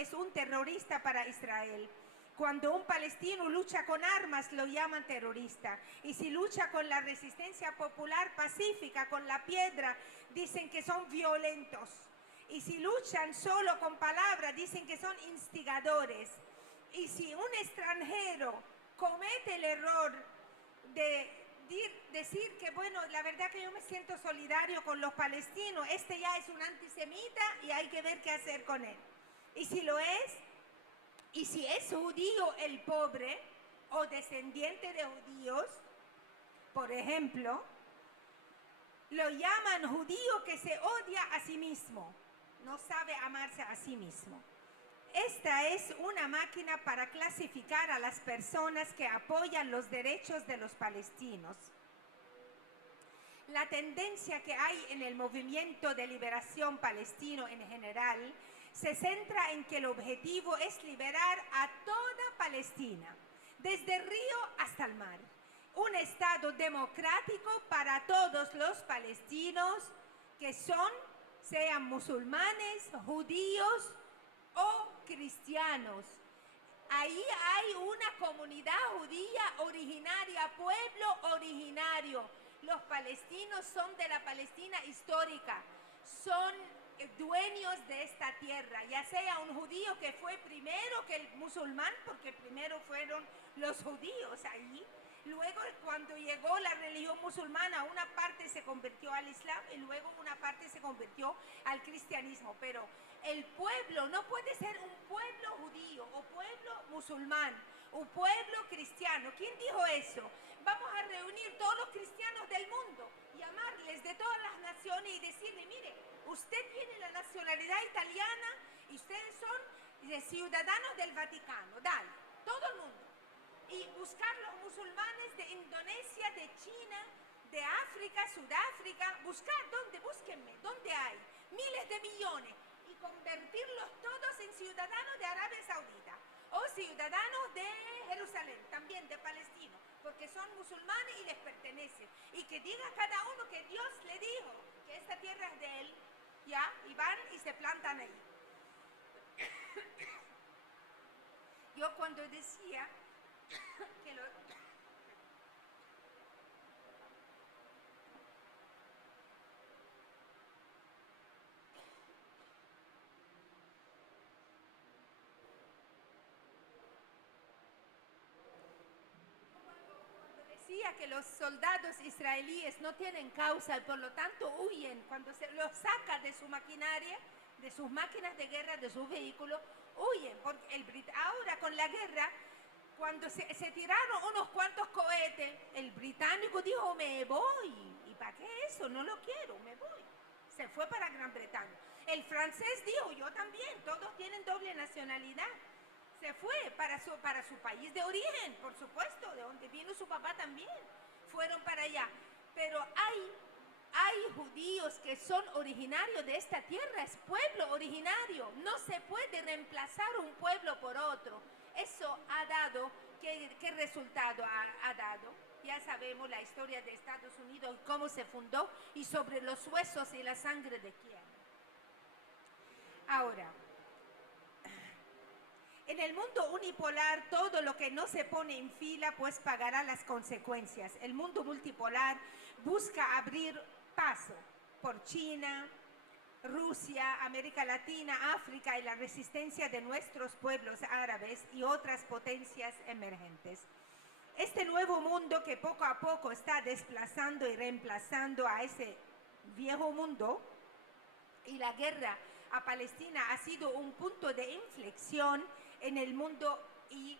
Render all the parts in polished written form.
es un terrorista para Israel. Cuando un palestino lucha con armas, lo llaman terrorista. Y si lucha con la resistencia popular pacífica, con la piedra, dicen que son violentos. Y si luchan solo con palabras, dicen que son instigadores. Y si un extranjero comete el error de decir que, bueno, la verdad que yo me siento solidario con los palestinos, este ya es un antisemita y hay que ver qué hacer con él. Y si lo es, y si es judío el pobre o descendiente de judíos, por ejemplo, lo llaman judío que se odia a sí mismo, no sabe amarse a sí mismo. Esta es una máquina para clasificar a las personas que apoyan los derechos de los palestinos. La tendencia que hay en el movimiento de liberación palestino en general se centra en que el objetivo es liberar a toda Palestina, desde el río hasta el mar. Un Estado democrático para todos los palestinos que sean musulmanes, judíos o cristianos. Ahí hay una comunidad judía originaria, pueblo originario. Los palestinos son de la Palestina histórica, son dueños de esta tierra, ya sea un judío que fue primero que el musulmán, porque primero fueron los judíos ahí. Luego, cuando llegó la religión musulmana, una parte se convirtió al Islam y luego una parte se convirtió al cristianismo. Pero el pueblo no puede ser un pueblo judío o pueblo musulmán o pueblo cristiano. ¿Quién dijo eso? Vamos a reunir todos los cristianos del mundo, llamarles de todas las naciones y decirle, mire, usted tiene la nacionalidad italiana y ustedes son ciudadanos del Vaticano, dale, todo el mundo. Y buscar los musulmanes de Indonesia, de China, de África, Sudáfrica, búsquenme, ¿dónde hay? Miles de millones. Y convertirlos todos en ciudadanos de Arabia Saudita o ciudadanos de Jerusalén, también de Palestina, porque son musulmanes y les pertenecen. Y que diga cada uno que Dios le dijo que esta tierra es de él, ¿ya? Y van y se plantan ahí. Yo cuando decía que que los soldados israelíes no tienen causa y por lo tanto huyen, cuando se los saca de su maquinaria, de sus máquinas de guerra, de sus vehículos, huyen. Porque ahora con la guerra, cuando se tiraron unos cuantos cohetes, el británico dijo, me voy. ¿Y para qué eso? No lo quiero, me voy. Se fue para Gran Bretaña. El francés dijo, yo también, todos tienen doble nacionalidad. Se fue para su país de origen, por supuesto, de donde vino su papá también. Fueron para allá. Pero hay judíos que son originarios de esta tierra, es pueblo originario. No se puede reemplazar un pueblo por otro. Eso ha dado, ¿qué resultado ha dado? Ya sabemos la historia de Estados Unidos, cómo se fundó y sobre los huesos y la sangre de quién. Ahora, en el mundo unipolar, todo lo que no se pone en fila, pues pagará las consecuencias. El mundo multipolar busca abrir paso por China, Rusia, América Latina, África y la resistencia de nuestros pueblos árabes y otras potencias emergentes. Este nuevo mundo que poco a poco está desplazando y reemplazando a ese viejo mundo, y la guerra a Palestina ha sido un punto de inflexión en el mundo y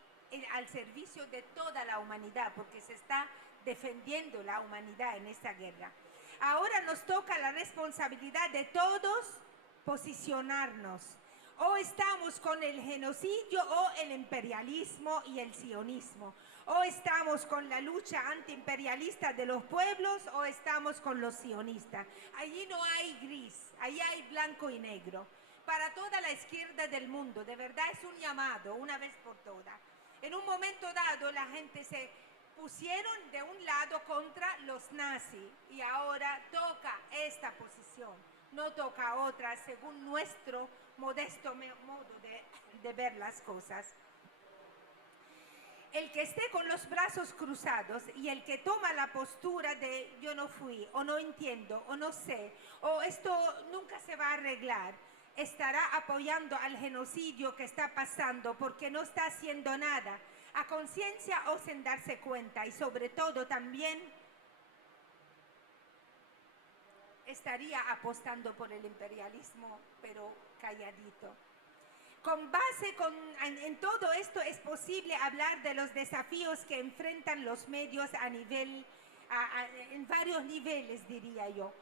al servicio de toda la humanidad, porque se está defendiendo la humanidad en esta guerra. Ahora nos toca la responsabilidad de todos posicionarnos. O estamos con el genocidio o el imperialismo y el sionismo. O estamos con la lucha antiimperialista de los pueblos o estamos con los sionistas. Allí no hay gris, allí hay blanco y negro. Para toda la izquierda del mundo, de verdad es un llamado, una vez por todas. En un momento dado la gente se pusieron de un lado contra los nazis y ahora toca esta posición. No toca otra, según nuestro modesto modo de ver las cosas. El que esté con los brazos cruzados y el que toma la postura de yo no fui, o no entiendo, o no sé, o esto nunca se va a arreglar, estará apoyando al genocidio que está pasando porque no está haciendo nada, a conciencia o sin darse cuenta, y sobre todo también estaría apostando por el imperialismo, pero calladito. Con base en todo esto es posible hablar de los desafíos que enfrentan los medios en varios niveles, diría yo.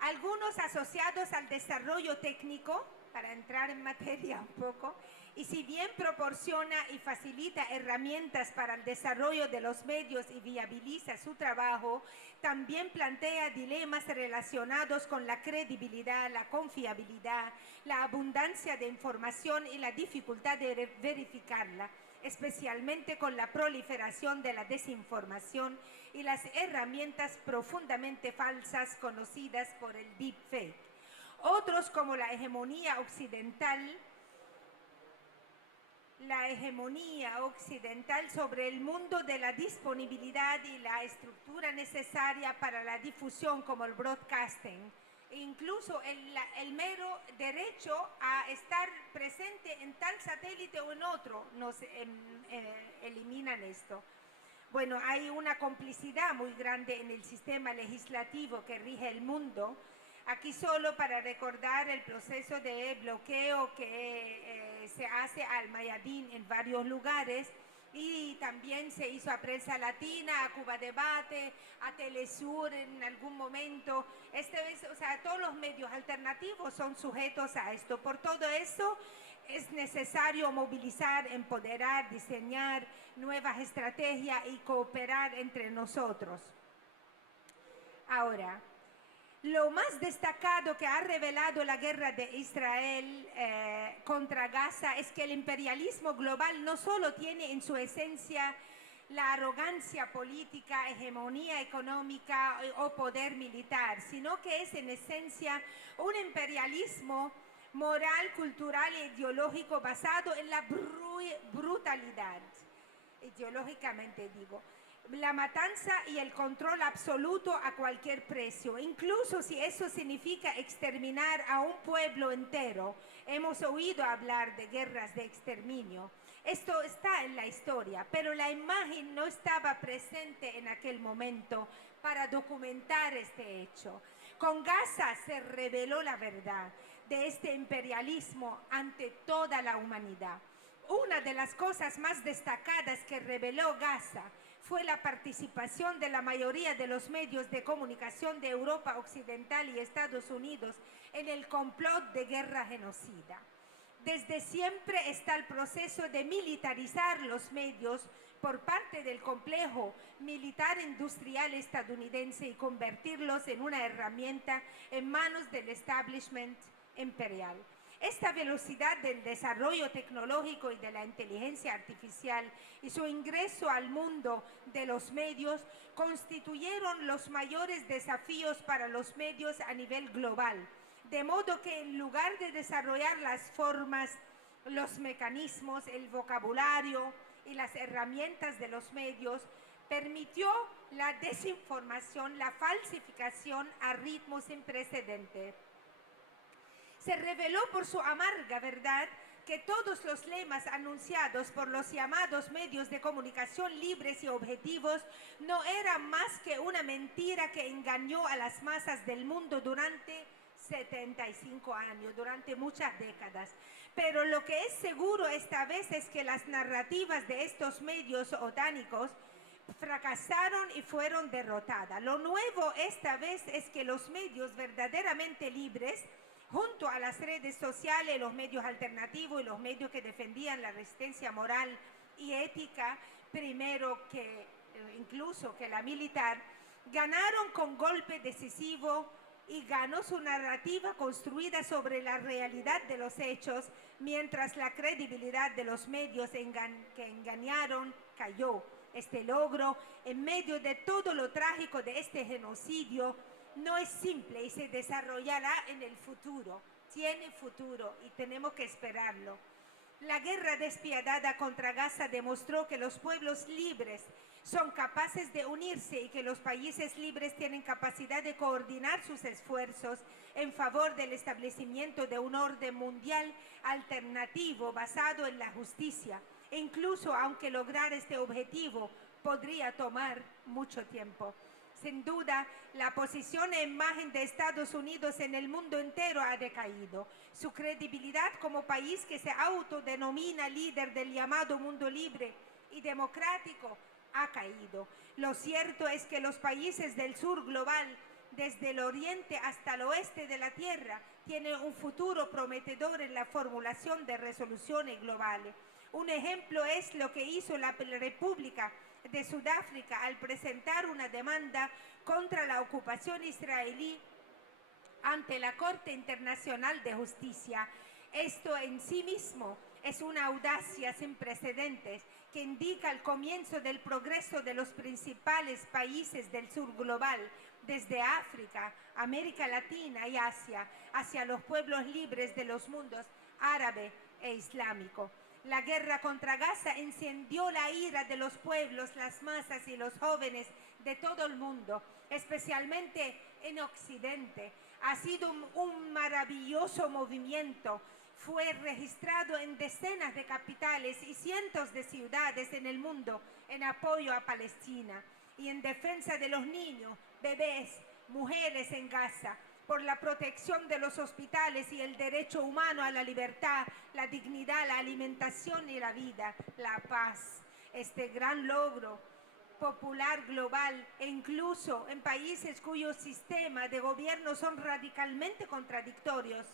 Algunos asociados al desarrollo técnico, para entrar en materia un poco, y si bien proporciona y facilita herramientas para el desarrollo de los medios y viabiliza su trabajo, también plantea dilemas relacionados con la credibilidad, la confiabilidad, la abundancia de información y la dificultad de verificarla, especialmente con la proliferación de la desinformación y las herramientas profundamente falsas conocidas por el deepfake. Otros, como la hegemonía occidental sobre el mundo de la disponibilidad y la estructura necesaria para la difusión, como el broadcasting, e incluso el mero derecho a estar presente en tal satélite o en otro, nos eliminan esto. Bueno, hay una complicidad muy grande en el sistema legislativo que rige el mundo. Aquí solo para recordar el proceso de bloqueo que se hace al Mayadín en varios lugares, y también se hizo a Prensa Latina, a Cuba Debate, a Telesur en algún momento. Todos los medios alternativos son sujetos a esto. Por todo eso es necesario movilizar, empoderar, diseñar nuevas estrategias y cooperar entre nosotros. Ahora, lo más destacado que ha revelado la guerra de Israel contra Gaza es que el imperialismo global no solo tiene en su esencia la arrogancia política, hegemonía económica o poder militar, sino que es en esencia un imperialismo moral, cultural e ideológico basado en la brutalidad, ideológicamente digo, la matanza y el control absoluto a cualquier precio, incluso si eso significa exterminar a un pueblo entero. Hemos oído hablar de guerras de exterminio. Esto está en la historia, pero la imagen no estaba presente en aquel momento para documentar este hecho. Con Gaza se reveló la verdad de este imperialismo ante toda la humanidad. Una de las cosas más destacadas que reveló Gaza fue la participación de la mayoría de los medios de comunicación de Europa Occidental y Estados Unidos en el complot de guerra genocida. Desde siempre está el proceso de militarizar los medios por parte del complejo militar industrial estadounidense y convertirlos en una herramienta en manos del establishment imperial. Esta velocidad del desarrollo tecnológico y de la inteligencia artificial y su ingreso al mundo de los medios constituyeron los mayores desafíos para los medios a nivel global. De modo que en lugar de desarrollar las formas, los mecanismos, el vocabulario y las herramientas de los medios, permitió la desinformación, la falsificación a ritmos sin precedentes. Se reveló por su amarga verdad que todos los lemas anunciados por los llamados medios de comunicación libres y objetivos no eran más que una mentira que engañó a las masas del mundo durante 75 años, durante muchas décadas. Pero lo que es seguro esta vez es que las narrativas de estos medios otánicos fracasaron y fueron derrotadas. Lo nuevo esta vez es que los medios verdaderamente libres, junto a las redes sociales, los medios alternativos y los medios que defendían la resistencia moral y ética, primero que incluso que la militar, ganaron con golpe decisivo y ganó su narrativa construida sobre la realidad de los hechos, mientras la credibilidad de los medios que engañaron cayó. Este logro, en medio de todo lo trágico de este genocidio, no es simple y se desarrollará en el futuro. Tiene futuro y tenemos que esperarlo. La guerra despiadada contra Gaza demostró que los pueblos libres son capaces de unirse y que los países libres tienen capacidad de coordinar sus esfuerzos en favor del establecimiento de un orden mundial alternativo basado en la justicia. E incluso aunque lograr este objetivo podría tomar mucho tiempo. Sin duda, la posición e imagen de Estados Unidos en el mundo entero ha decaído. Su credibilidad como país que se autodenomina líder del llamado mundo libre y democrático ha caído. Lo cierto es que los países del sur global, desde el oriente hasta el oeste de la Tierra, tienen un futuro prometedor en la formulación de resoluciones globales. Un ejemplo es lo que hizo la República de Sudáfrica al presentar una demanda contra la ocupación israelí ante la Corte Internacional de Justicia. Esto en sí mismo es una audacia sin precedentes que indica el comienzo del progreso de los principales países del sur global, desde África, América Latina y Asia, hacia los pueblos libres de los mundos árabe e islámico. La guerra contra Gaza encendió la ira de los pueblos, las masas y los jóvenes de todo el mundo, especialmente en Occidente. Ha sido un maravilloso movimiento. Fue registrado en decenas de capitales y cientos de ciudades en el mundo en apoyo a Palestina y en defensa de los niños, bebés, mujeres en Gaza, por la protección de los hospitales y el derecho humano a la libertad, la dignidad, la alimentación y la vida, la paz. Este gran logro popular global e incluso en países cuyos sistemas de gobierno son radicalmente contradictorios.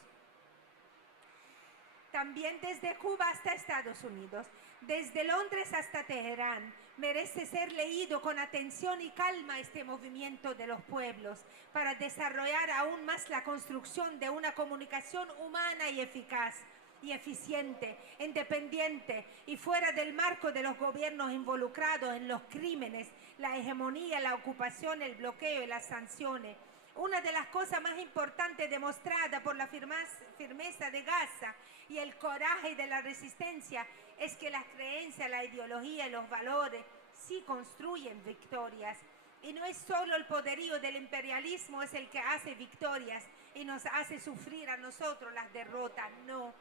También desde Cuba hasta Estados Unidos, desde Londres hasta Teherán, merece ser leído con atención y calma este movimiento de los pueblos para desarrollar aún más la construcción de una comunicación humana y eficaz y eficiente, independiente y fuera del marco de los gobiernos involucrados en los crímenes, la hegemonía, la ocupación, el bloqueo y las sanciones. Una de las cosas más importantes demostrada por la firmeza de Gaza y el coraje de la resistencia es que las creencias, la ideología y los valores sí construyen victorias. Y no es solo el poderío del imperialismo es el que hace victorias y nos hace sufrir a nosotros las derrotas, no.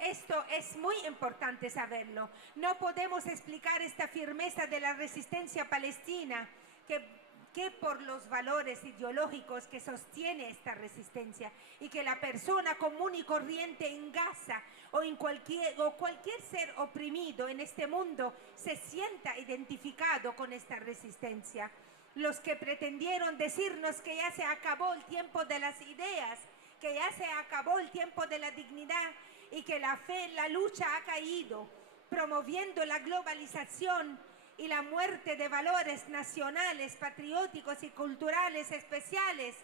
Esto es muy importante saberlo. No podemos explicar esta firmeza de la resistencia palestina que por los valores ideológicos que sostiene esta resistencia y que la persona común y corriente en Gaza o cualquier ser oprimido en este mundo se sienta identificado con esta resistencia. Los que pretendieron decirnos que ya se acabó el tiempo de las ideas, que ya se acabó el tiempo de la dignidad y que la fe en la lucha ha caído, promoviendo la globalización y la muerte de valores nacionales, patrióticos y culturales especiales,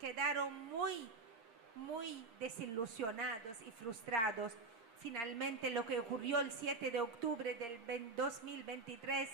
quedaron muy desilusionados y frustrados. Finalmente, lo que ocurrió el 7 de octubre del 2023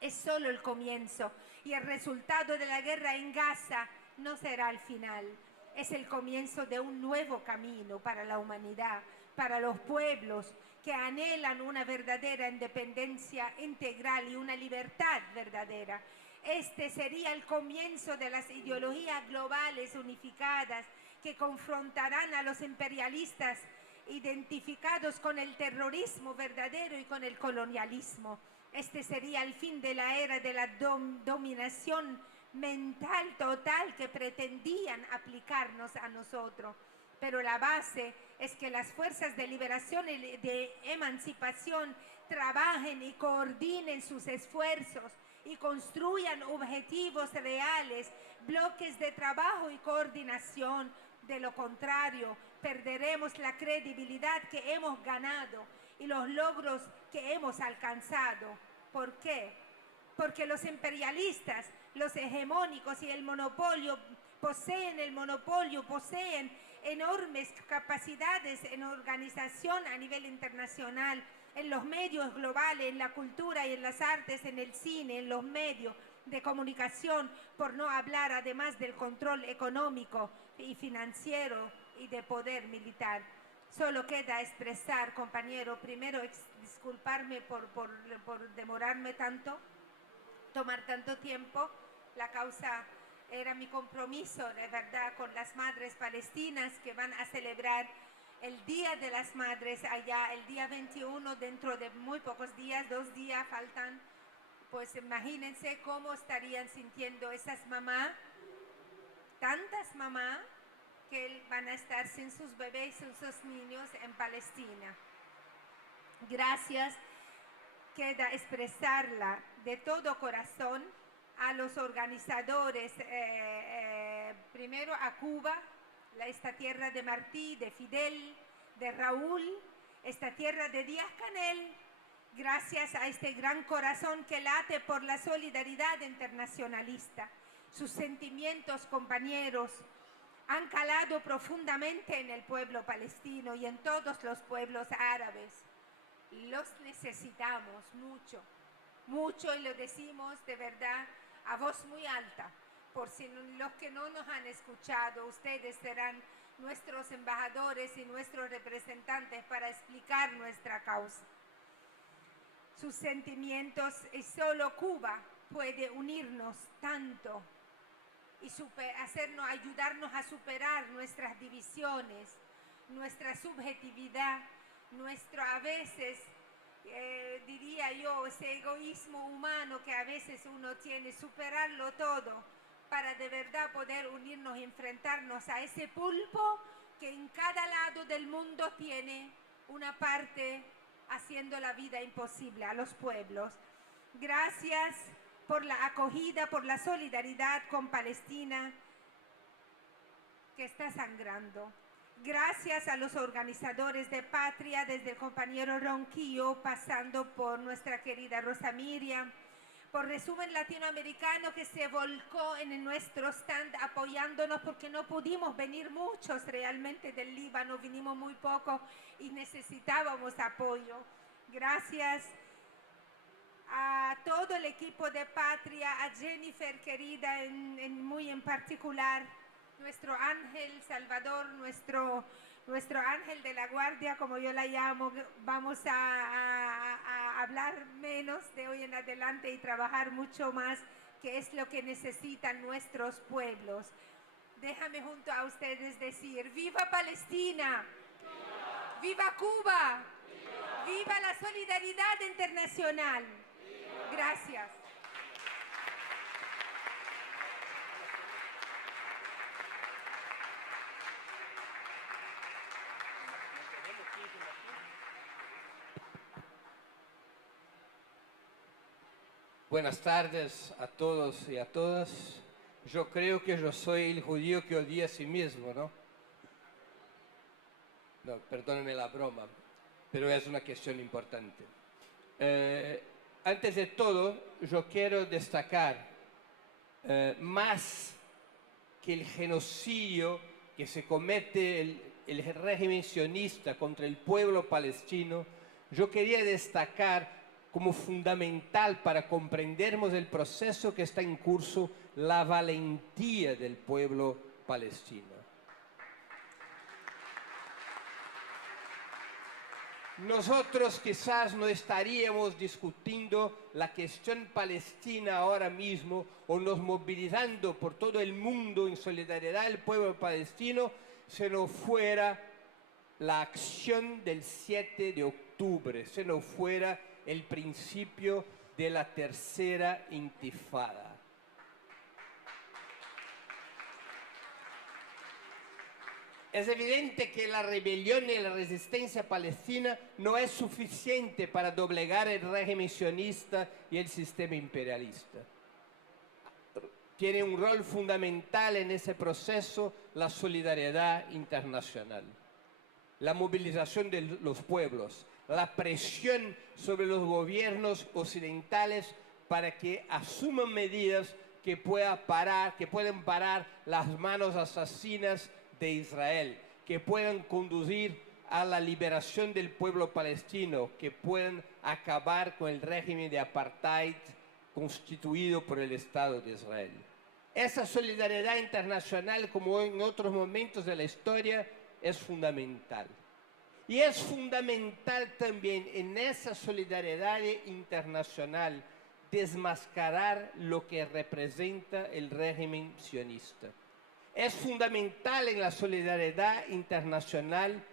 es solo el comienzo y el resultado de la guerra en Gaza no será el final. Es el comienzo de un nuevo camino para la humanidad, para los pueblos que anhelan una verdadera independencia integral y una libertad verdadera. Este sería el comienzo de las ideologías globales unificadas que confrontarán a los imperialistas identificados con el terrorismo verdadero y con el colonialismo. Este sería el fin de la era de la dominación mental total que pretendían aplicarnos a nosotros. Pero la base es que las fuerzas de liberación y de emancipación trabajen y coordinen sus esfuerzos y construyan objetivos reales, bloques de trabajo y coordinación. De lo contrario, perderemos la credibilidad que hemos ganado y los logros que hemos alcanzado. ¿Por qué? Porque los imperialistas, los hegemónicos y el monopolio poseen enormes capacidades en organización a nivel internacional, en los medios globales, en la cultura y en las artes, en el cine, en los medios de comunicación, por no hablar además del control económico y financiero y de poder militar. Solo queda expresar, compañero, primero disculparme por demorarme tanto, tomar tanto tiempo. La causa era mi compromiso, de verdad, con las madres palestinas que van a celebrar el Día de las Madres allá, el día 21, dentro de muy pocos días, 2 días faltan. Pues imagínense cómo estarían sintiendo esas mamás, tantas mamás, que van a estar sin sus bebés, sin sus niños en Palestina. Gracias. Queda expresarla de todo corazón a los organizadores, primero a Cuba, esta tierra de Martí, de Fidel, de Raúl, esta tierra de Díaz-Canel. Gracias a este gran corazón que late por la solidaridad internacionalista. Sus sentimientos, compañeros, han calado profundamente en el pueblo palestino y en todos los pueblos árabes. Los necesitamos mucho, mucho, y lo decimos de verdad a voz muy alta. Por si los que no nos han escuchado, ustedes serán nuestros embajadores y nuestros representantes para explicar nuestra causa. Sus sentimientos, y solo Cuba puede unirnos tanto y ayudarnos a superar nuestras divisiones, nuestra subjetividad, nuestro a veces, diría yo, ese egoísmo humano que a veces uno tiene, superarlo todo para de verdad poder unirnos y enfrentarnos a ese pulpo que en cada lado del mundo tiene una parte haciendo la vida imposible a los pueblos. Gracias por la acogida, por la solidaridad con Palestina que está sangrando. Gracias a los organizadores de Patria, desde el compañero Ronquillo, pasando por nuestra querida Rosa Miriam, por Resumen Latinoamericano, que se volcó en nuestro stand apoyándonos porque no pudimos venir muchos realmente del Líbano, vinimos muy poco y necesitábamos apoyo. Gracias a todo el equipo de Patria, a Jennifer querida muy en particular, nuestro ángel Salvador, nuestro ángel de la guardia, como yo la llamo. Vamos a hablar menos de hoy en adelante y trabajar mucho más, que es lo que necesitan nuestros pueblos. Déjame junto a ustedes decir: ¡viva Palestina! ¡Viva, ¡viva Cuba! ¡Viva, ¡viva la solidaridad internacional! ¡Viva! Gracias. Buenas tardes a todos y a todas. Yo creo que yo soy el judío que odia a sí mismo, ¿no? No, perdónenme la broma, pero es una cuestión importante. Antes de todo, yo quiero destacar más que el genocidio que se comete el régimen sionista contra el pueblo palestino, yo quería destacar como fundamental para comprendermos el proceso que está en curso, la valentía del pueblo palestino. Nosotros quizás no estaríamos discutiendo la cuestión palestina ahora mismo o nos movilizando por todo el mundo en solidaridad al pueblo palestino si no fuera la acción del 7 de octubre, si no fuera el principio de la tercera intifada. Es evidente que la rebelión y la resistencia palestina no es suficiente para doblegar el régimen sionista y el sistema imperialista. Tiene un rol fundamental en ese proceso la solidaridad internacional, la movilización de los pueblos, la presión sobre los gobiernos occidentales para que asuman medidas que puedan parar las manos asesinas de Israel, que puedan conducir a la liberación del pueblo palestino, que puedan acabar con el régimen de apartheid constituido por el Estado de Israel. Esa solidaridad internacional, como en otros momentos de la historia, es fundamental. Y es fundamental también en esa solidaridad internacional desmascarar lo que representa el régimen sionista. Es fundamental en la solidaridad internacional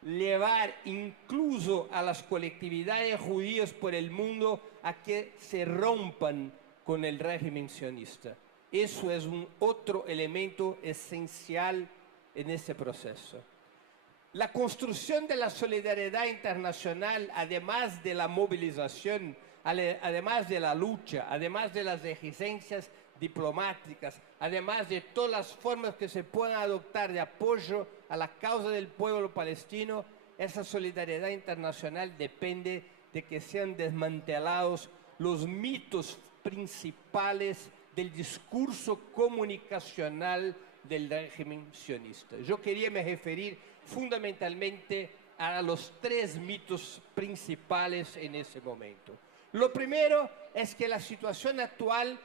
llevar incluso a las colectividades judías por el mundo a que se rompan con el régimen sionista. Eso es un otro elemento esencial en ese proceso. La construcción de la solidaridad internacional, además de la movilización, además de la lucha, además de las exigencias diplomáticas, además de todas las formas que se puedan adoptar de apoyo a la causa del pueblo palestino, esa solidaridad internacional depende de que sean desmantelados los mitos principales del discurso comunicacional del régimen sionista. Yo quería me referir fundamentalmente a los tres mitos principales en ese momento. Lo primero es que la situación actual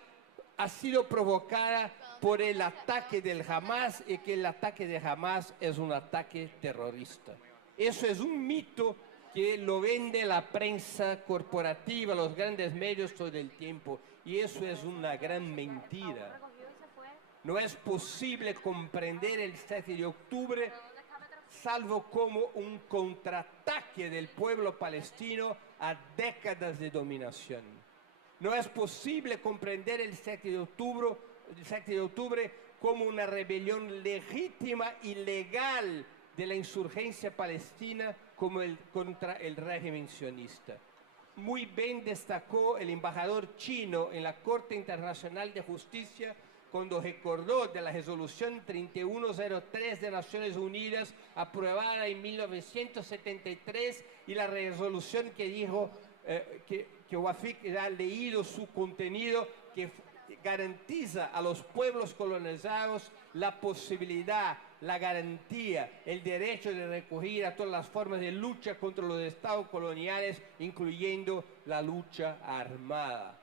ha sido provocada por el ataque del Hamas y que el ataque de Hamas es un ataque terrorista. Eso es un mito que lo vende la prensa corporativa, los grandes medios todo el tiempo, y eso es una gran mentira. No es posible comprender el 7 de octubre salvo como un contraataque del pueblo palestino a décadas de dominación. No es posible comprender el 7 de octubre como una rebelión legítima y legal de la insurgencia palestina contra el régimen sionista. Muy bien destacó el embajador chino en la Corte Internacional de Justicia cuando recordó de la resolución 3103 de Naciones Unidas aprobada en 1973 y la resolución que dijo que Wafik ha leído su contenido, que garantiza a los pueblos colonizados la posibilidad, la garantía, el derecho de recurrir a todas las formas de lucha contra los estados coloniales, incluyendo la lucha armada.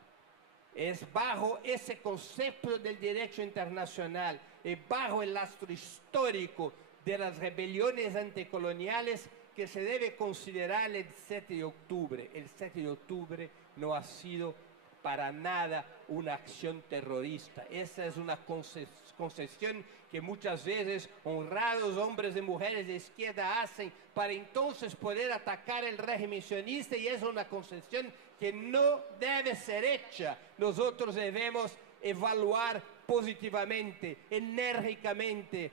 Es bajo ese concepto del derecho internacional y bajo el lastro histórico de las rebeliones anticoloniales que se debe considerar el 7 de octubre. El 7 de octubre no ha sido para nada una acción terrorista. Esa es una concesión que muchas veces honrados hombres y mujeres de izquierda hacen para entonces poder atacar el régimen sionista, y es una concesión que no debe ser hecha. Nosotros debemos evaluar positivamente, enérgicamente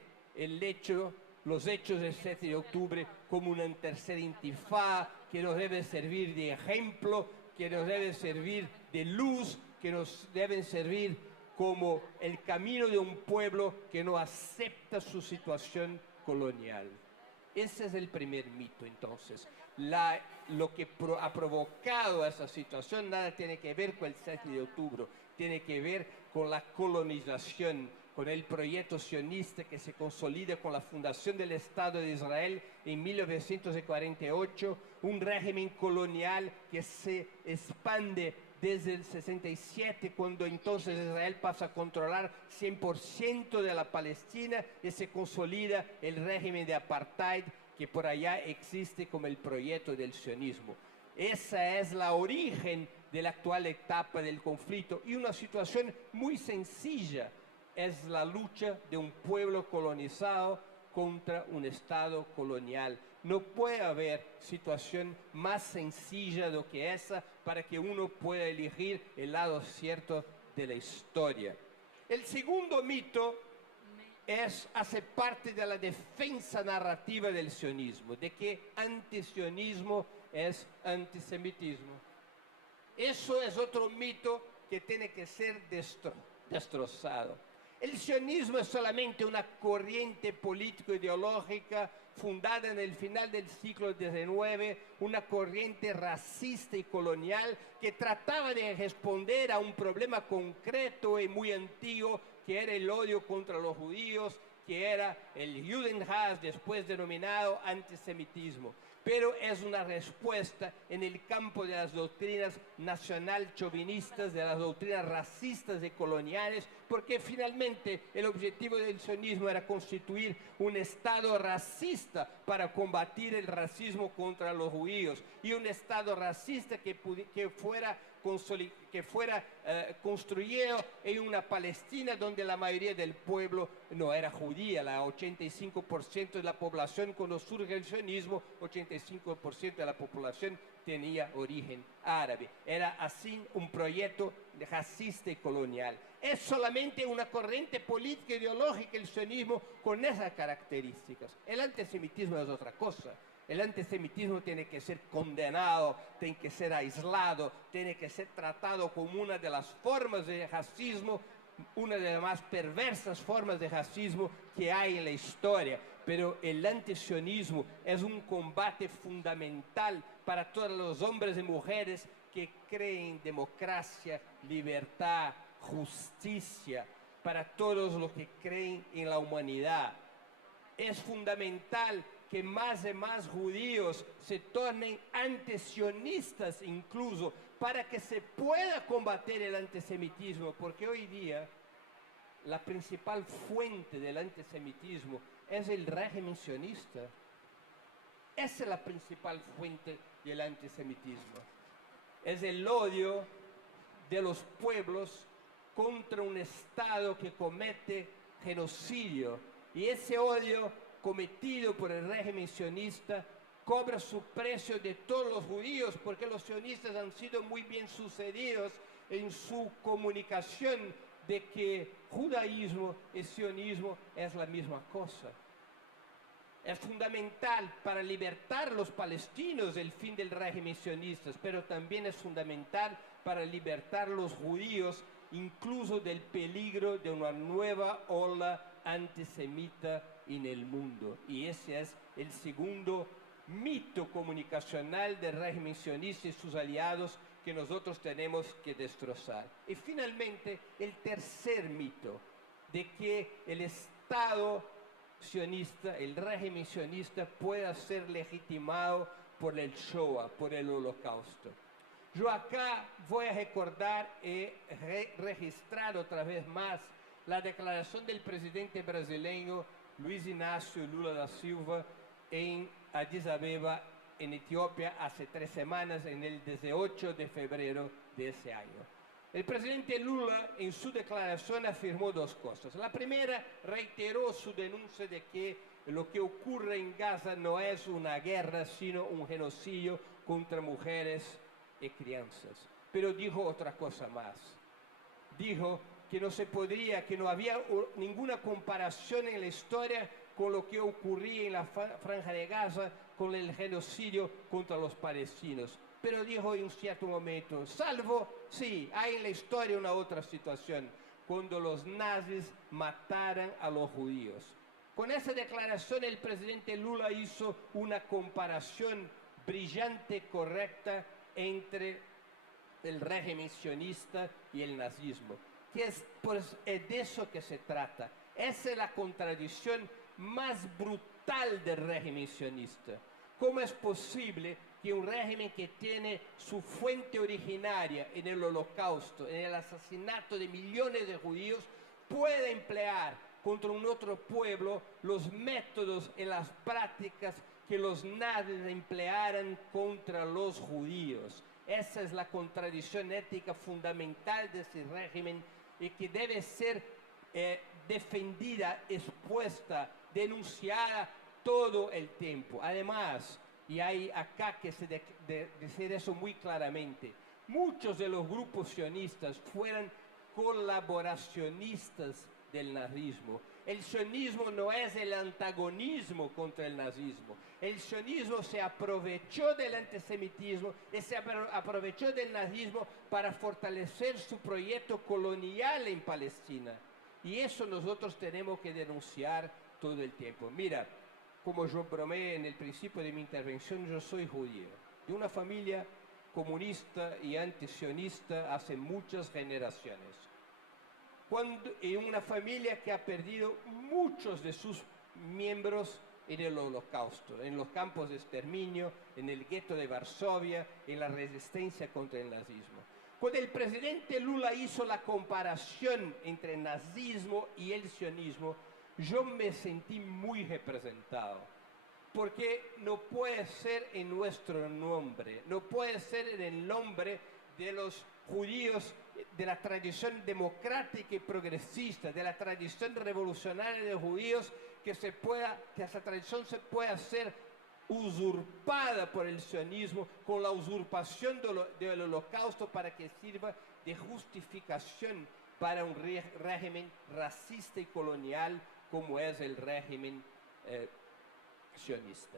los hechos del 7 de octubre como una tercera intifada que nos debe servir de ejemplo, que nos debe servir de luz, que nos deben servir como el camino de un pueblo que no acepta su situación colonial. Ese es el primer mito, entonces. Lo que ha provocado esa situación nada tiene que ver con el 7 de octubre, tiene que ver con la colonización, con el proyecto sionista que se consolida con la fundación del Estado de Israel en 1948, un régimen colonial que se expande desde el 67, cuando entonces Israel pasa a controlar 100% de la Palestina y se consolida el régimen de apartheid que por allá existe como el proyecto del sionismo. Esa es la origen de la actual etapa del conflicto, y una situación muy sencilla es la lucha de un pueblo colonizado contra un Estado colonial. No puede haber situación más sencilla de que esa para que uno pueda elegir el lado cierto de la historia. El segundo mito hace parte de la defensa narrativa del sionismo, de que antisionismo es antisemitismo. Eso es otro mito que tiene que ser destrozado. El sionismo es solamente una corriente político-ideológica fundada en el final del siglo XIX, una corriente racista y colonial que trataba de responder a un problema concreto y muy antiguo, que era el odio contra los judíos, que era el Judenhass, después denominado antisemitismo. Pero es una respuesta en el campo de las doctrinas nacional chauvinistas, de las doctrinas racistas y coloniales, porque finalmente el objetivo del sionismo era constituir un Estado racista para combatir el racismo contra los judíos, y un Estado racista que fuera construido en una Palestina donde la mayoría del pueblo no era judía. La 85% de la población, cuando surge el sionismo, 85% de la población tenía origen árabe. Era así un proyecto racista y colonial. Es solamente una corriente política ideológica el sionismo con esas características. El antisemitismo es otra cosa. El antisemitismo tiene que ser condenado, tiene que ser aislado, tiene que ser tratado como una de las formas de racismo, una de las más perversas formas de racismo que hay en la historia. Pero el antisionismo es un combate fundamental para todos los hombres y mujeres que creen en democracia, libertad, justicia, para todos los que creen en la humanidad. Es fundamental que más y más judíos se tornen antisionistas incluso, para que se pueda combatir el antisemitismo, porque hoy día la principal fuente del antisemitismo es el régimen sionista. Esa es la principal fuente del antisemitismo. Es el odio de los pueblos contra un Estado que comete genocidio, y ese odio cometido por el régimen sionista cobra su precio de todos los judíos, porque los sionistas han sido muy bien sucedidos en su comunicación de que judaísmo y sionismo es la misma cosa. Es fundamental para libertar a los palestinos el fin del régimen sionista, pero también es fundamental para libertar a los judíos incluso del peligro de una nueva ola antisemita en el mundo. Y ese es el segundo mito comunicacional del régimen sionista y sus aliados que nosotros tenemos que destrozar. Y finalmente, el tercer mito, de que el Estado sionista, el régimen sionista, pueda ser legitimado por el Shoah, por el Holocausto. Yo acá voy a recordar y registrar otra vez más la declaración del presidente brasileño Luiz Inácio Lula da Silva en Addis Abeba, en Etiopía, hace 3 semanas, en el 18 de febrero de ese año. El presidente Lula en su declaración afirmó 2 cosas. La primera, reiteró su denuncia de que lo que ocurre en Gaza no es una guerra, sino un genocidio contra mujeres y crianzas. Pero dijo otra cosa más. Dijo que no se podría, que no había ninguna comparación en la historia con lo que ocurría en la Franja de Gaza con el genocidio contra los palestinos. Pero dijo en un cierto momento, salvo, sí, hay en la historia una otra situación, cuando los nazis mataran a los judíos. Con esa declaración el presidente Lula hizo una comparación brillante, correcta, entre el régimen sionista y el nazismo. Que es de eso que se trata. Esa es la contradicción más brutal del régimen sionista. ¿Cómo es posible que un régimen que tiene su fuente originaria en el Holocausto, en el asesinato de millones de judíos, pueda emplear contra un otro pueblo los métodos y las prácticas que los nazis emplearan contra los judíos? Esa es la contradicción ética fundamental de ese régimen y que debe ser defendida, expuesta, denunciada todo el tiempo. Además, y hay acá que decir eso muy claramente, muchos de los grupos sionistas fueron colaboracionistas del nazismo. El sionismo no es el antagonismo contra el nazismo. El sionismo se aprovechó del antisemitismo y se aprovechó del nazismo para fortalecer su proyecto colonial en Palestina. Y eso nosotros tenemos que denunciar todo el tiempo. Mira, como yo bromeé en el principio de mi intervención, yo soy judío, de una familia comunista y antisionista hace muchas generaciones. En una familia que ha perdido muchos de sus miembros en el Holocausto, en los campos de exterminio, en el gueto de Varsovia, en la resistencia contra el nazismo. Cuando el presidente Lula hizo la comparación entre el nazismo y el sionismo, yo me sentí muy representado, porque no puede ser en nuestro nombre, no puede ser en el nombre de los judíos, de la tradición democrática y progresista, de la tradición revolucionaria de judíos, que esa tradición se pueda hacer usurpada por el sionismo con la usurpación del holocausto para que sirva de justificación para un régimen racista y colonial como es el régimen sionista.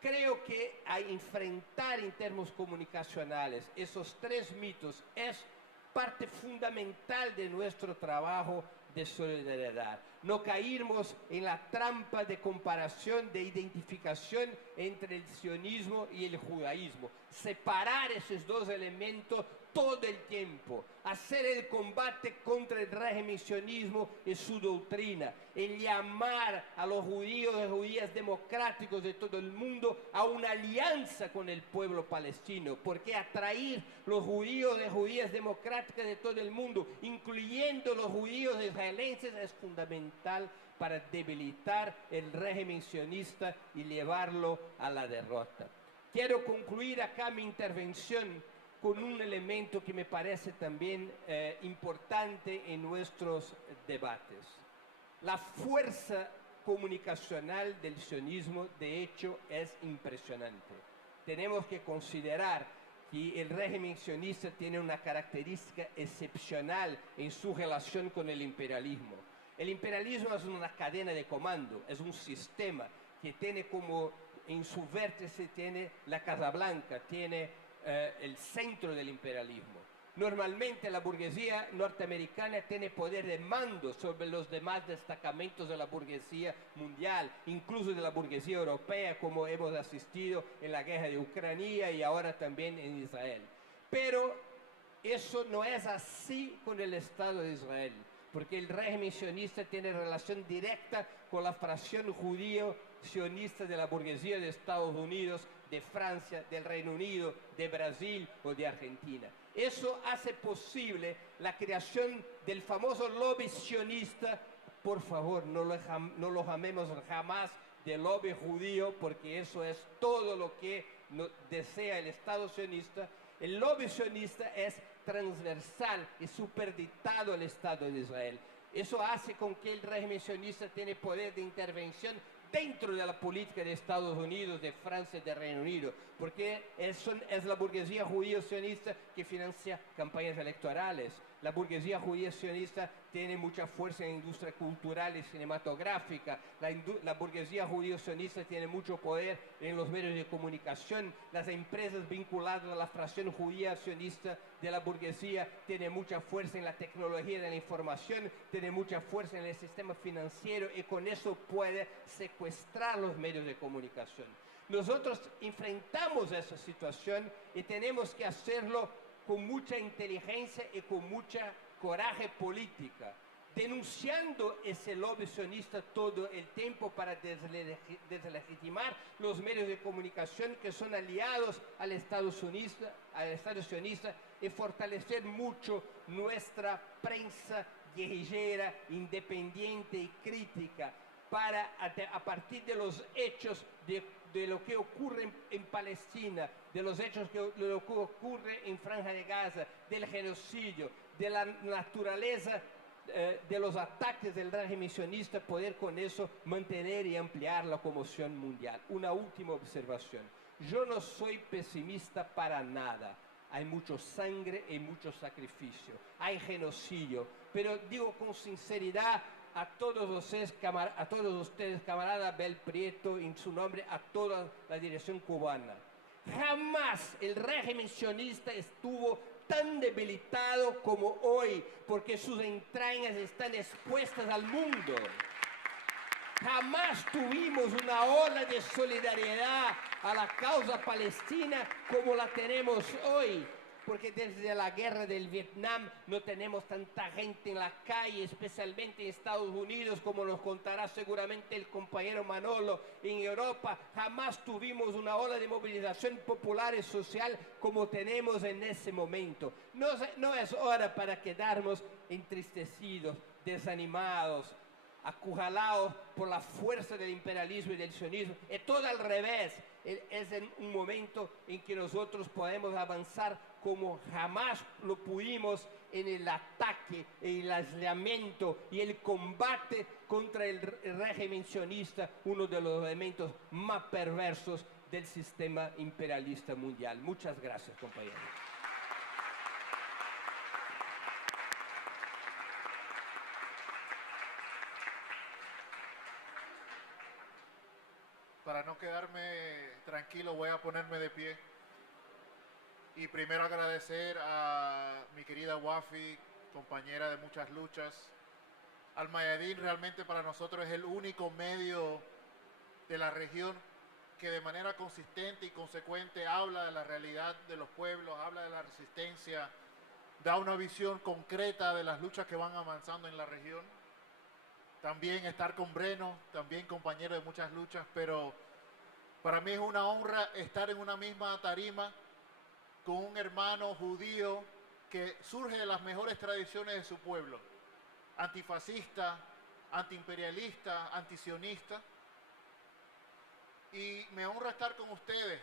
Creo que al enfrentar en términos comunicacionales esos tres mitos es parte fundamental de nuestro trabajo de solidaridad. No caermos en la trampa de comparación, de identificación entre el sionismo y el judaísmo. Separar esos dos elementos todo el tiempo. Hacer el combate contra el régimen sionismo y su doctrina. El llamar a los judíos y judías democráticos de todo el mundo a una alianza con el pueblo palestino. Porque atraer los judíos y judías democráticas de todo el mundo, incluyendo los judíos israelenses, es fundamental para debilitar el régimen sionista y llevarlo a la derrota. Quiero concluir acá mi intervención con un elemento que me parece también importante en nuestros debates. La fuerza comunicacional del sionismo, de hecho, es impresionante. Tenemos que considerar que el régimen sionista tiene una característica excepcional en su relación con el imperialismo. El imperialismo es una cadena de comando, es un sistema que tiene como en su vértice tiene la Casa Blanca, tiene el centro del imperialismo. Normalmente la burguesía norteamericana tiene poder de mando sobre los demás destacamentos de la burguesía mundial, incluso de la burguesía europea, como hemos asistido en la guerra de Ucrania y ahora también en Israel. Pero eso no es así con el Estado de Israel, porque el régimen sionista tiene relación directa con la fracción judío sionista de la burguesía de Estados Unidos, de Francia, del Reino Unido, de Brasil o de Argentina. Eso hace posible la creación del famoso lobby sionista. Por favor, no lo llamemos jamás de lobby judío, porque eso es todo lo que desea el Estado sionista. El lobby sionista es transversal y superditado al Estado de Israel. Eso hace con que el régimen sionista tiene poder de intervención dentro de la política de Estados Unidos, de Francia y de Reino Unido, porque es la burguesía judía sionista que financia campañas electorales. La burguesía judía sionista tiene mucha fuerza en la industria cultural y cinematográfica. La burguesía judía sionista tiene mucho poder en los medios de comunicación. Las empresas vinculadas a la fracción judía sionista de la burguesía tienen mucha fuerza en la tecnología de la información, tienen mucha fuerza en el sistema financiero y con eso puede secuestrar los medios de comunicación. Nosotros enfrentamos esa situación y tenemos que hacerlo con mucha inteligencia y con mucha coraje política, denunciando ese lobby sionista todo el tiempo para deslegitimar los medios de comunicación que son aliados al Estado sionista y fortalecer mucho nuestra prensa guerrillera, independiente y crítica, para a partir de los hechos de lo que ocurre en Palestina, de los hechos de lo que ocurre en Franja de Gaza, del genocidio, de la naturaleza de los ataques del régimen sionista, poder con eso mantener y ampliar la conmoción mundial. Una última observación. Yo no soy pesimista para nada. Hay mucho sangre y mucho sacrificio. Hay genocidio. Pero digo con sinceridad a todos ustedes, camarada Abel Prieto, en su nombre, a toda la dirección cubana. Jamás el régimen sionista estuvo tan debilitado como hoy, porque sus entrañas están expuestas al mundo. Jamás tuvimos una ola de solidaridad a la causa palestina como la tenemos hoy. porque desde la guerra del Vietnam no tenemos tanta gente en la calle, especialmente en Estados Unidos, como nos contará seguramente el compañero Manolo. En Europa jamás tuvimos una ola de movilización popular y social como tenemos en ese momento. No es hora para quedarnos entristecidos, desanimados, acurralados por la fuerza del imperialismo y del sionismo. Es todo al revés. Es en un momento en que nosotros podemos avanzar como jamás lo pudimos en el ataque, el aislamiento y el combate contra el régimen sionista, uno de los elementos más perversos del sistema imperialista mundial. Muchas gracias, compañeros. Para no quedarme tranquilo, voy a ponerme de pie. Y primero agradecer a mi querida Wafi, compañera de muchas luchas. Al Mayadín realmente para nosotros es el único medio de la región que de manera consistente y consecuente habla de la realidad de los pueblos, habla de la resistencia, da una visión concreta de las luchas que van avanzando en la región. También estar con Breno, también compañero de muchas luchas, pero para mí es una honra estar en una misma tarima con un hermano judío que surge de las mejores tradiciones de su pueblo, antifascista, antiimperialista, antisionista. Y me honra estar con ustedes,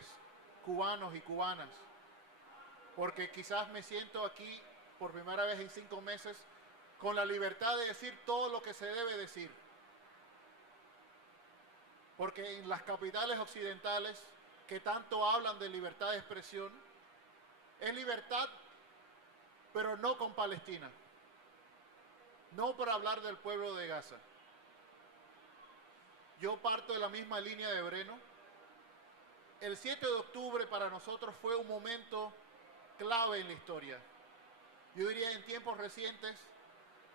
cubanos y cubanas, porque quizás me siento aquí por primera vez en 5 meses con la libertad de decir todo lo que se debe decir. Porque en las capitales occidentales que tanto hablan de libertad de expresión, es libertad, pero no con Palestina. No para hablar del pueblo de Gaza. Yo parto de la misma línea de Breno. El 7 de octubre para nosotros fue un momento clave en la historia. Yo diría en tiempos recientes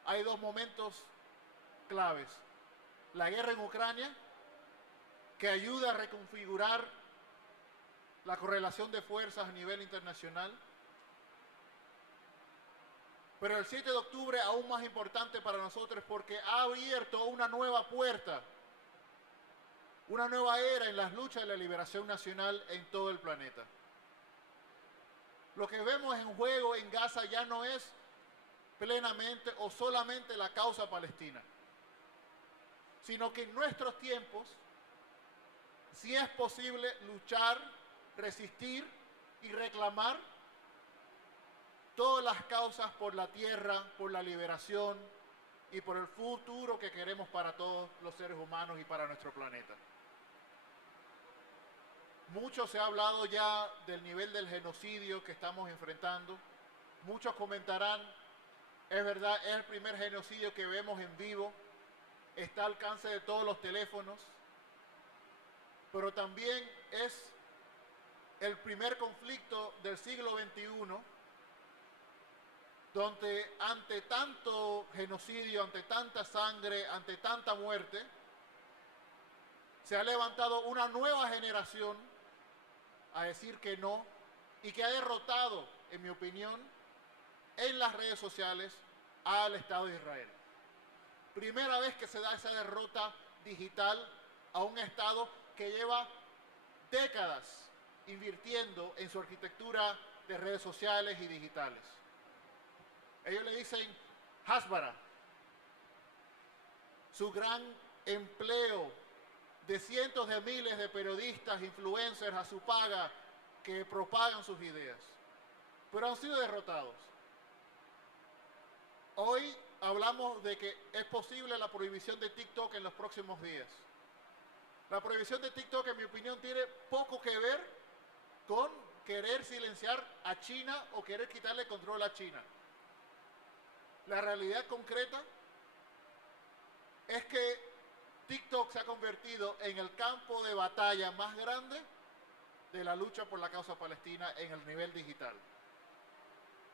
hay 2 momentos claves. La guerra en Ucrania, que ayuda a reconfigurar la correlación de fuerzas a nivel internacional. Pero el 7 de octubre aún más importante para nosotros porque ha abierto una nueva puerta, una nueva era en las luchas de la liberación nacional en todo el planeta. Lo que vemos en juego en Gaza ya no es plenamente o solamente la causa palestina, sino que en nuestros tiempos sí es posible luchar, resistir y reclamar todas las causas por la tierra, por la liberación y por el futuro que queremos para todos los seres humanos y para nuestro planeta. Mucho se ha hablado ya del nivel del genocidio que estamos enfrentando. Muchos comentarán, es verdad, es el primer genocidio que vemos en vivo, está al alcance de todos los teléfonos, pero también es el primer conflicto del siglo XXI, donde ante tanto genocidio, ante tanta sangre, ante tanta muerte, se ha levantado una nueva generación a decir que no y que ha derrotado, en mi opinión, en las redes sociales al Estado de Israel. Primera vez que se da esa derrota digital a un Estado que lleva décadas invirtiendo en su arquitectura de redes sociales y digitales. Ellos le dicen Hasbara, su gran empleo de cientos de miles de periodistas, influencers a su paga que propagan sus ideas, pero han sido derrotados. Hoy hablamos de que es posible la prohibición de TikTok en los próximos días. La prohibición de TikTok, en mi opinión, tiene poco que ver con querer silenciar a China o querer quitarle control a China. La realidad concreta es que TikTok se ha convertido en el campo de batalla más grande de la lucha por la causa palestina en el nivel digital.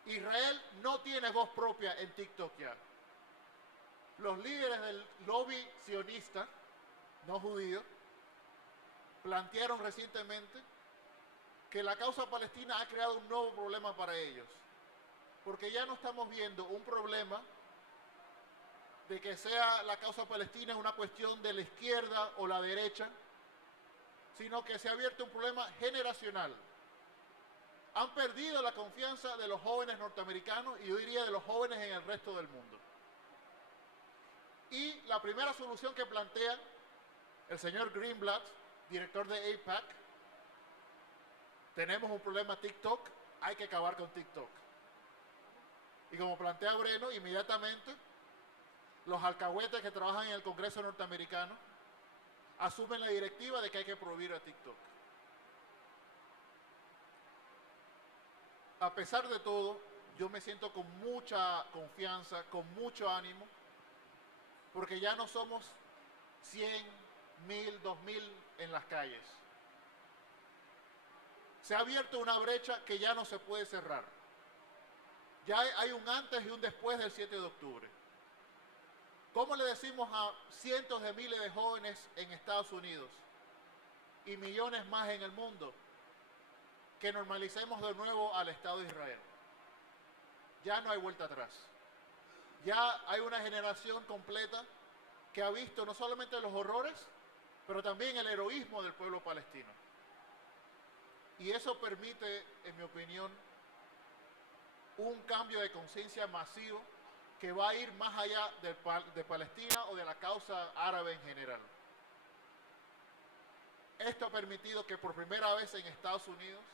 Israel no tiene voz propia en TikTok ya. Los líderes del lobby sionista, no judío, plantearon recientemente que la causa palestina ha creado un nuevo problema para ellos. Porque ya no estamos viendo un problema de que sea la causa palestina una cuestión de la izquierda o la derecha, sino que se ha abierto un problema generacional. Han perdido la confianza de los jóvenes norteamericanos y yo diría de los jóvenes en el resto del mundo. Y la primera solución que plantea el señor Greenblatt, director de AIPAC, tenemos un problema TikTok, hay que acabar con TikTok. Y como plantea Breno, inmediatamente los alcahuetes que trabajan en el Congreso norteamericano asumen la directiva de que hay que prohibir a TikTok. A pesar de todo, yo me siento con mucha confianza, con mucho ánimo, porque ya no somos 100, 1000, 2000 en las calles. Se ha abierto una brecha que ya no se puede cerrar. Ya hay un antes y un después del 7 de octubre. ¿Cómo le decimos a cientos de miles de jóvenes en Estados Unidos y millones más en el mundo que normalicemos de nuevo al Estado de Israel? Ya no hay vuelta atrás. Ya hay una generación completa que ha visto no solamente los horrores, pero también el heroísmo del pueblo palestino. Y eso permite, en mi opinión, un cambio de conciencia masivo que va a ir más allá de Palestina o de la causa árabe en general. Esto ha permitido que por primera vez en Estados Unidos,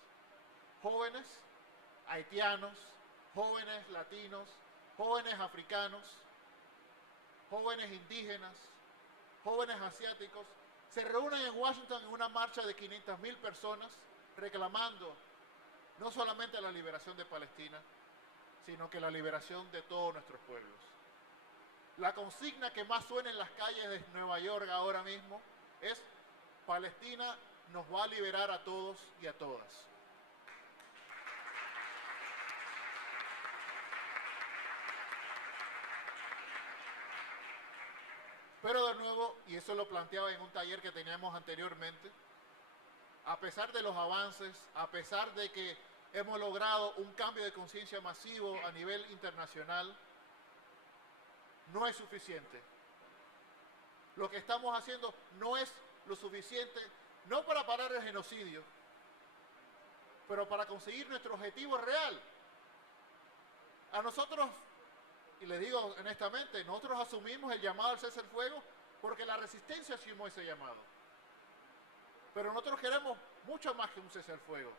jóvenes haitianos, jóvenes latinos, jóvenes africanos, jóvenes indígenas, jóvenes asiáticos, se reúnen en Washington en una marcha de 500,000 personas reclamando no solamente la liberación de Palestina, sino que la liberación de todos nuestros pueblos. La consigna que más suena en las calles de Nueva York ahora mismo es: Palestina nos va a liberar a todos y a todas. Pero de nuevo, y eso lo planteaba en un taller que teníamos anteriormente, a pesar de los avances, a pesar de que hemos logrado un cambio de conciencia masivo a nivel internacional, no es suficiente. Lo que estamos haciendo no es lo suficiente, no para parar el genocidio, pero para conseguir nuestro objetivo real. A nosotros, y les digo honestamente, nosotros asumimos el llamado al cese al fuego porque la resistencia asumió ese llamado. Pero nosotros queremos mucho más que un cese al fuego.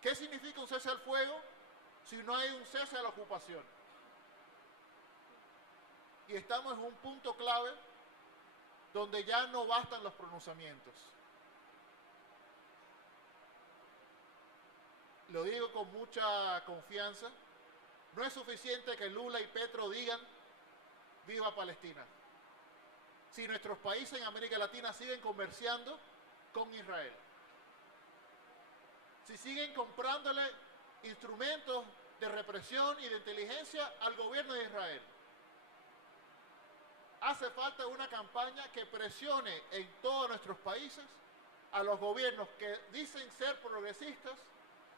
¿Qué significa un cese al fuego si no hay un cese a la ocupación? Y estamos en un punto clave donde ya no bastan los pronunciamientos. Lo digo con mucha confianza. No es suficiente que Lula y Petro digan viva Palestina, si nuestros países en América Latina siguen comerciando con Israel, si siguen comprándole instrumentos de represión y de inteligencia al gobierno de Israel. Hace falta una campaña que presione en todos nuestros países a los gobiernos que dicen ser progresistas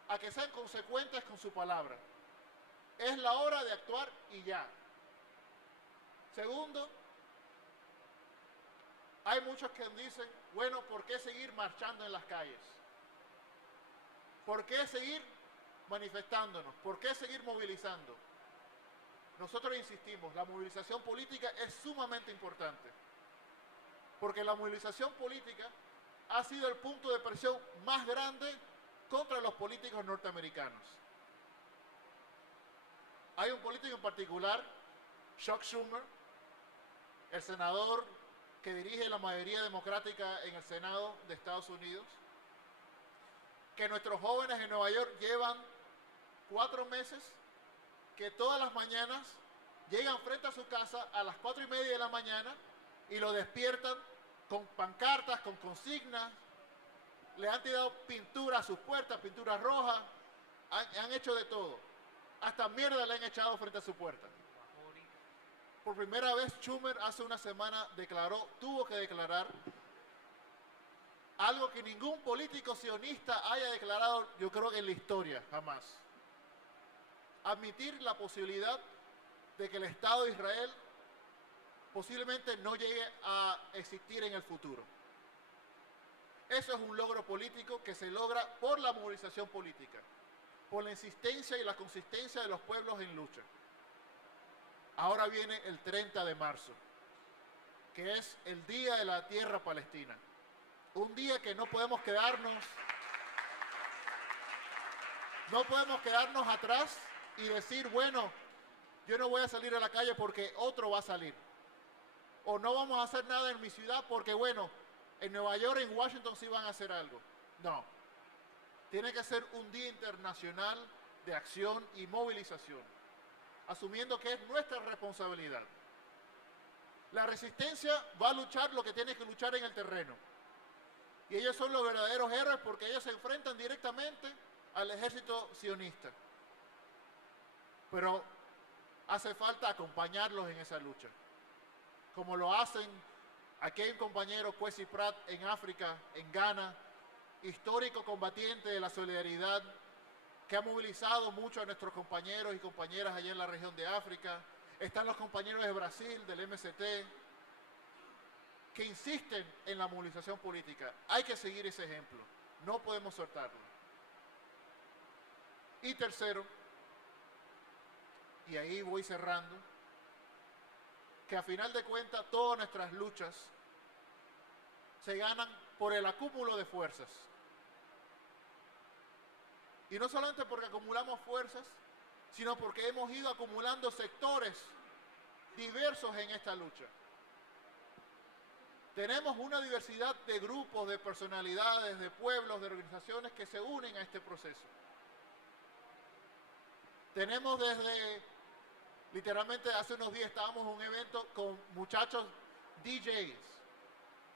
a que sean consecuentes con su palabra. Es la hora de actuar y ya. Segundo, hay muchos que dicen, bueno, ¿por qué seguir marchando en las calles? ¿Por qué seguir manifestándonos? ¿Por qué seguir movilizando? Nosotros insistimos, la movilización política es sumamente importante, porque la movilización política ha sido el punto de presión más grande contra los políticos norteamericanos. Hay un político en particular, Chuck Schumer, el senador que dirige la mayoría democrática en el Senado de Estados Unidos, que nuestros jóvenes en Nueva York llevan 4 meses que todas las mañanas llegan frente a su casa a las 4:30 de la mañana y lo despiertan con pancartas, con consignas, le han tirado pintura a sus puertas, pintura roja, han hecho de todo. Hasta mierda le han echado frente a su puerta. Por primera vez Schumer hace una semana tuvo que declarar algo que ningún político sionista haya declarado, yo creo que en la historia, jamás. Admitir la posibilidad de que el Estado de Israel posiblemente no llegue a existir en el futuro. Eso es un logro político que se logra por la movilización política, por la insistencia y la consistencia de los pueblos en lucha. Ahora viene el 30 de marzo, que es el Día de la Tierra Palestina. Un día que no podemos quedarnos atrás y decir, bueno, yo no voy a salir a la calle porque otro va a salir. O no vamos a hacer nada en mi ciudad porque, bueno, en Nueva York, en Washington sí van a hacer algo. No. Tiene que ser un día internacional de acción y movilización, asumiendo que es nuestra responsabilidad. La resistencia va a luchar lo que tiene que luchar en el terreno. Y ellos son los verdaderos héroes porque ellos se enfrentan directamente al ejército sionista. Pero hace falta acompañarlos en esa lucha. Como lo hacen, aquí hay un compañero, Kwesi Pratt, en África, en Ghana, histórico combatiente de la solidaridad, que ha movilizado mucho a nuestros compañeros y compañeras allá en la región de África. Están los compañeros de Brasil, del MST, que insisten en la movilización política. Hay que seguir ese ejemplo, no podemos soltarlo. Y tercero, y ahí voy cerrando, que a final de cuentas todas nuestras luchas se ganan por el acúmulo de fuerzas. Y no solamente porque acumulamos fuerzas, sino porque hemos ido acumulando sectores diversos en esta lucha. Tenemos una diversidad de grupos, de personalidades, de pueblos, de organizaciones que se unen a este proceso. Tenemos desde, literalmente hace unos días estábamos en un evento con muchachos DJs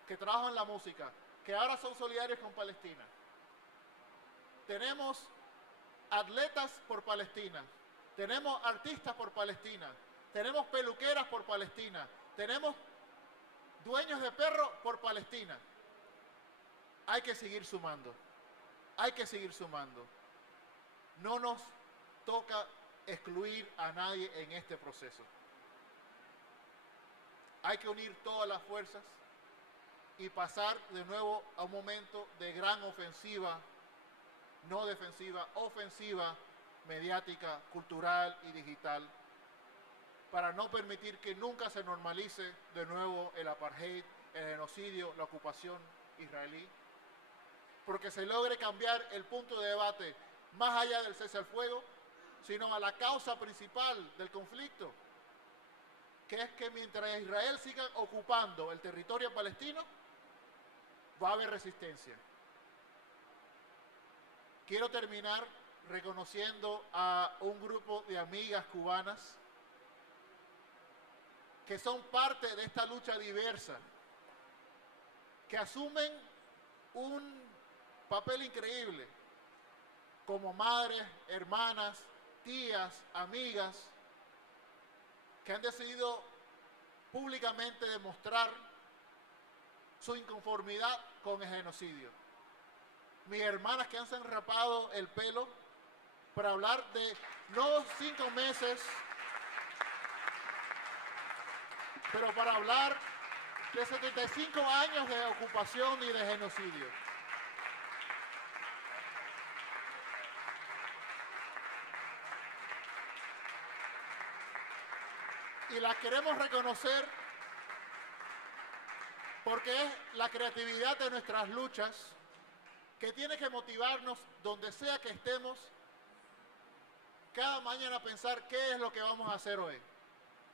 que trabajan la música, que ahora son solidarios con Palestina. Tenemos atletas por Palestina, tenemos artistas por Palestina, tenemos peluqueras por Palestina, tenemos dueños de perros por Palestina. Hay que seguir sumando, hay que seguir sumando. No nos toca excluir a nadie en este proceso. Hay que unir todas las fuerzas y pasar de nuevo a un momento de gran ofensiva, no defensiva, ofensiva, mediática, cultural y digital, para no permitir que nunca se normalice de nuevo el apartheid, el genocidio, la ocupación israelí, porque se logre cambiar el punto de debate más allá del cese al fuego, sino a la causa principal del conflicto, que es que mientras Israel siga ocupando el territorio palestino, va a haber resistencia. Quiero terminar reconociendo a un grupo de amigas cubanas que son parte de esta lucha diversa, que asumen un papel increíble como madres, hermanas, tías, amigas, que han decidido públicamente demostrar su inconformidad con el genocidio. Mis hermanas que han se han rapado el pelo para hablar de no 5 meses, pero para hablar de 75 años de ocupación y de genocidio. Y las queremos reconocer porque es la creatividad de nuestras luchas que tiene que motivarnos donde sea que estemos cada mañana a pensar qué es lo que vamos a hacer hoy,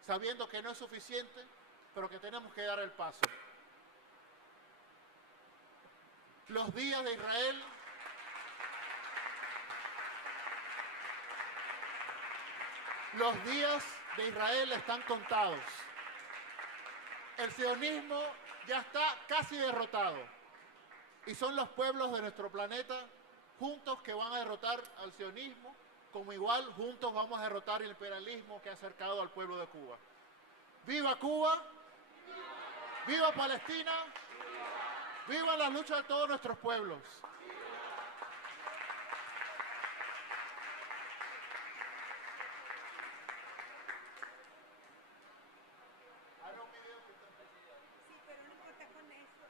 sabiendo que no es suficiente, pero que tenemos que dar el paso. Los días de Israel están contados. El sionismo ya está casi derrotado. Y son los pueblos de nuestro planeta juntos que van a derrotar al sionismo, como igual juntos vamos a derrotar el imperialismo que ha acercado al pueblo de Cuba. ¡Viva Cuba! ¡Viva Palestina! ¡Viva la lucha de todos nuestros pueblos! Sí, pero no importa con eso.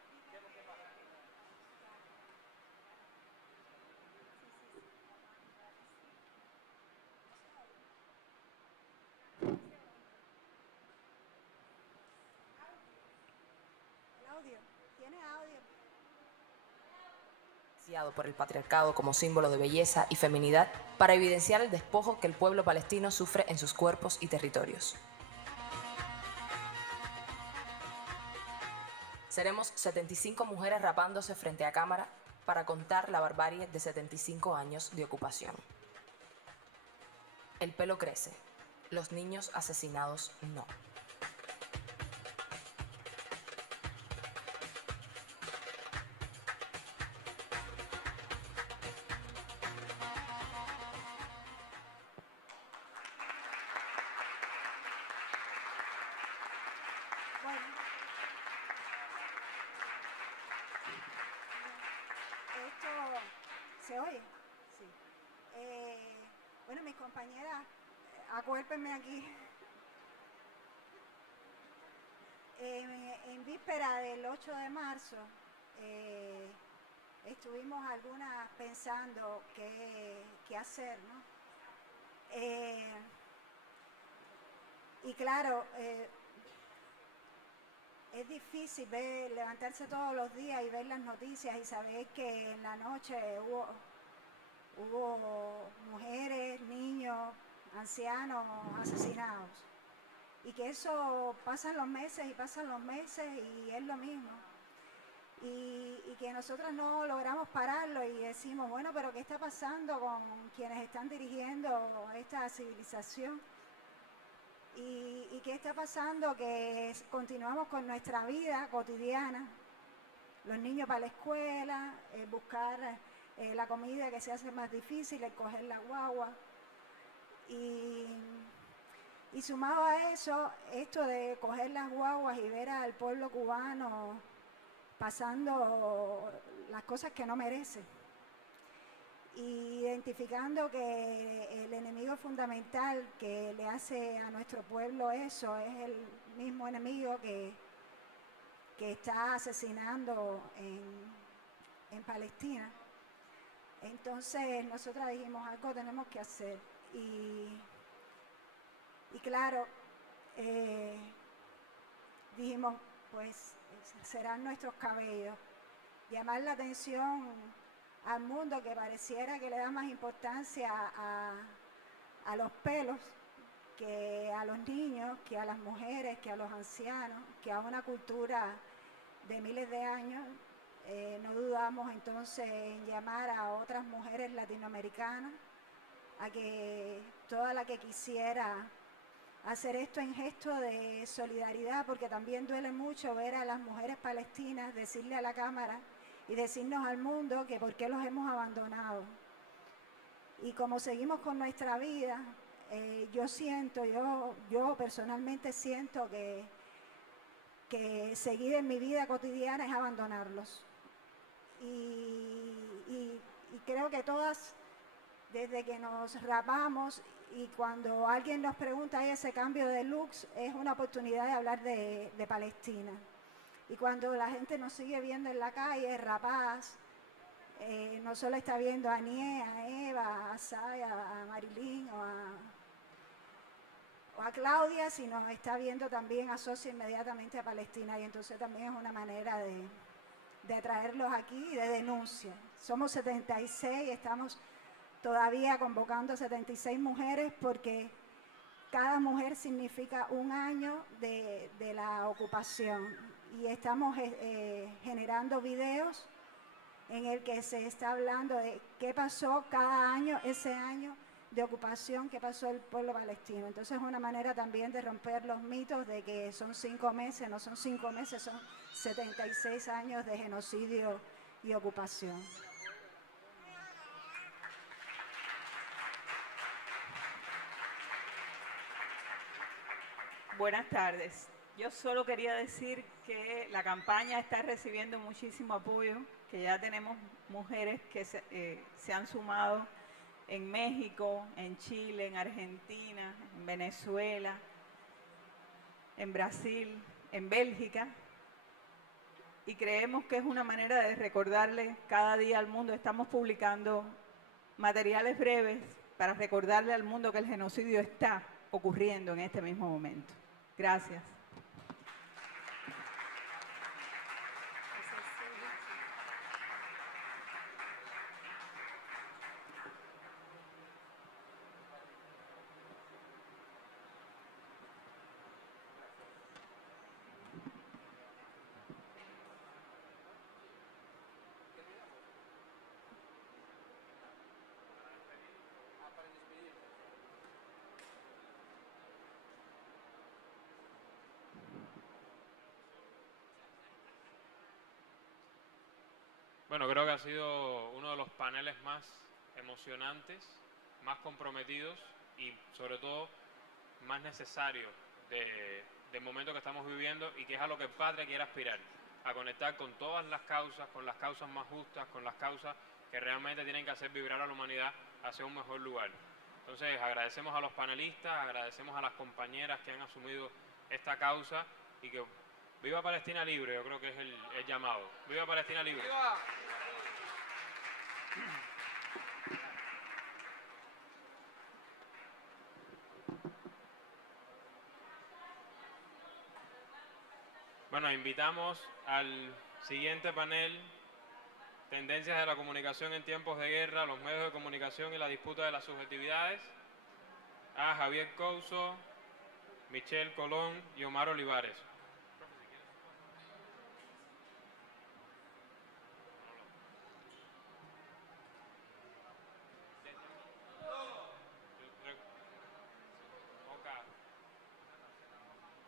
El audio. ¿Tiene audio? Por el patriarcado como símbolo de belleza y feminidad para evidenciar el despojo que el pueblo palestino sufre en sus cuerpos y territorios. Seremos 75 mujeres rapándose frente a cámara para contar la barbarie de 75 años de ocupación. El pelo crece, los niños asesinados no. Bueno. Esto se oye. Sí. Bueno, mis compañeras, acuérpenme aquí. En víspera del 8 de marzo, estuvimos algunas pensando qué hacer, ¿no? Y claro, es difícil levantarse todos los días y ver las noticias y saber que en la noche hubo mujeres, niños, ancianos asesinados. Y que eso pasan los meses y es lo mismo. Y que nosotros no logramos pararlo y decimos, bueno, pero ¿qué está pasando con quienes están dirigiendo esta civilización? ¿Y qué está pasando? Que continuamos con nuestra vida cotidiana, los niños para la escuela, buscar la comida que se hace más difícil, el coger la guagua. Y sumado a eso, esto de coger las guaguas y ver al pueblo cubano pasando las cosas que no merece. Y identificando que el enemigo fundamental que le hace a nuestro pueblo eso es el mismo enemigo que está asesinando en Palestina. Entonces nosotras dijimos, algo tenemos que hacer. Y claro, dijimos, pues serán nuestros cabellos, llamar la atención al mundo que pareciera que le da más importancia a los pelos que a los niños, que a las mujeres, que a los ancianos, que a una cultura de miles de años. No dudamos entonces en llamar a otras mujeres latinoamericanas, a que toda la que quisiera hacer esto en gesto de solidaridad, porque también duele mucho ver a las mujeres palestinas decirle a la cámara y decirnos al mundo que por qué los hemos abandonado. Y como seguimos con nuestra vida, yo personalmente siento que seguir en mi vida cotidiana es abandonarlos. Y creo que todas, desde que nos rapamos y cuando alguien nos pregunta ese cambio de looks, es una oportunidad de hablar de Palestina. Y cuando la gente nos sigue viendo en la calle, rapadas, no solo está viendo a Nie, a Eva, a Saya, a Marilyn o a Claudia, sino está viendo también, asocia inmediatamente a Palestina. Y entonces también es una manera de atraerlos aquí y de denuncia. Somos 76, estamos todavía convocando a 76 mujeres porque cada mujer significa un año de la ocupación. Y estamos generando videos en el que se está hablando de qué pasó cada año, ese año de ocupación que pasó el pueblo palestino. Entonces es una manera también de romper los mitos de que son 5 meses, no son 5 meses, son 76 años de genocidio y ocupación. Buenas tardes. Yo solo quería decir que la campaña está recibiendo muchísimo apoyo, que ya tenemos mujeres que se han sumado en México, en Chile, en Argentina, en Venezuela, en Brasil, en Bélgica. Y creemos que es una manera de recordarle cada día al mundo. Estamos publicando materiales breves para recordarle al mundo que el genocidio está ocurriendo en este mismo momento. Gracias. Bueno, creo que ha sido uno de los paneles más emocionantes, más comprometidos y sobre todo más necesarios del momento que estamos viviendo y que es a lo que el Patria quiere aspirar, a conectar con todas las causas, con las causas más justas, con las causas que realmente tienen que hacer vibrar a la humanidad hacia un mejor lugar. Entonces agradecemos a los panelistas, agradecemos a las compañeras que han asumido esta causa y que viva Palestina libre, yo creo que es el llamado. ¡Viva Palestina libre! ¡Viva! Bueno, invitamos al siguiente panel, Tendencias de la comunicación en tiempos de guerra, los medios de comunicación y la disputa de las subjetividades, a Javier Couso, Michelle Colón y Omar Olivares.